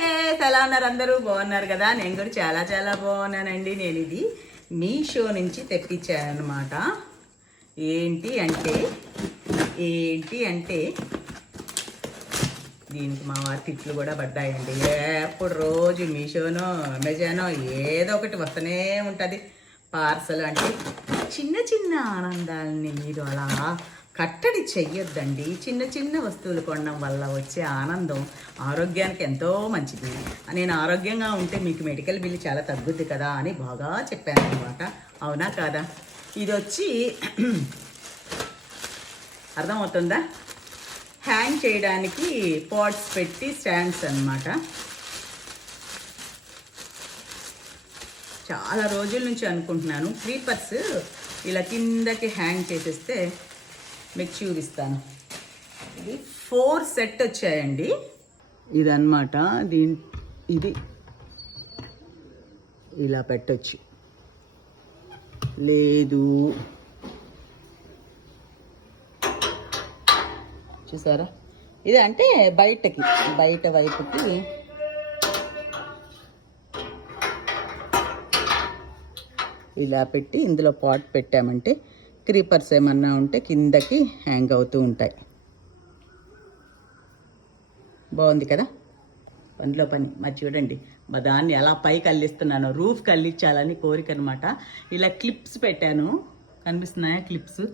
Guys, ఎలా ఉన్నారు? అందరూ బాగున్నారు కదా? నేను కూడా చాలా చాలా బాగున్నానండి. నేను ఇది మీషో నుంచి తెప్పించాను అనమాట. ఏంటి అంటే దీనికి మా వారి తిట్లు కూడా పడ్డాయండి. ఎప్పుడు రోజు మీషోనో అమెజానో ఏదో ఒకటి వస్తూనే ఉంటుంది పార్సల్. అంటే చిన్న చిన్న ఆనందాలని మీరు అలా కట్టడి చెయ్యొద్దండి. చిన్న చిన్న వస్తువులు కొనడం వల్ల వచ్చే ఆనందం ఆరోగ్యానికి ఎంతో మంచిది. నేను ఆరోగ్యంగా ఉంటే మీకు మెడికల్ బిల్ చాలా తగ్గుద్ది కదా అని బాగా చెప్పాను అనమాట. అవునా కాదా? ఇది వచ్చి అర్థమవుతుందా? హ్యాంగ్ చేయడానికి పాట్స్ పెట్టి స్టాండ్స్ అన్నమాట. చాలా రోజుల నుంచి అనుకుంటున్నాను క్రీపర్స్ ఇలా కిందకి హ్యాంగ్ చేసేస్తే మీకు చూపిస్తాను. ఇది 4 సెట్ వచ్చాయండి. ఇదన్నమాట. ఇది ఇలా పెట్టచ్చు, లేదు చూసారా? ఇది అంటే బయట వైపుకి ఇలా పెట్టి ఇందులో పాట్ పెట్టామంటే క్రీపర్స్ ఏమన్నా ఉంటే కిందకి హ్యాంగ్ అవుతూ ఉంటాయి. బాగుంది కదా? పనిలో పని. మరి చూడండి, మా దాన్ని ఎలా పైకి అల్లిస్తున్నాను. రూఫ్కి అల్లించాలని కోరిక అనమాట. ఇలా క్లిప్స్ పెట్టాను, కనిపిస్తున్నాయా క్లిప్స్?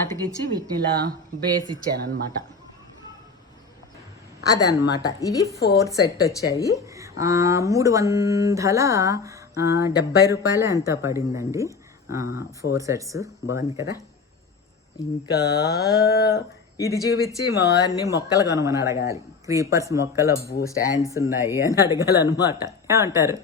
అతికిచ్చి వీటిని ఇలా బేస్ ఇచ్చాను అనమాట. అదనమాట. ఇవి 4 సెట్ వచ్చాయి. 370 రూపాయలు ఎంతో పడిందండి 4 సెట్స్. బాగుంది కదా? ఇంకా ఇది చూపించి మా వారిని మొక్కలు కొనమని అడగాలి. క్రీపర్స్ మొక్కలు స్టాండ్స్ ఉన్నాయి అని అడగాలన్నమాట. ఏమంటారు?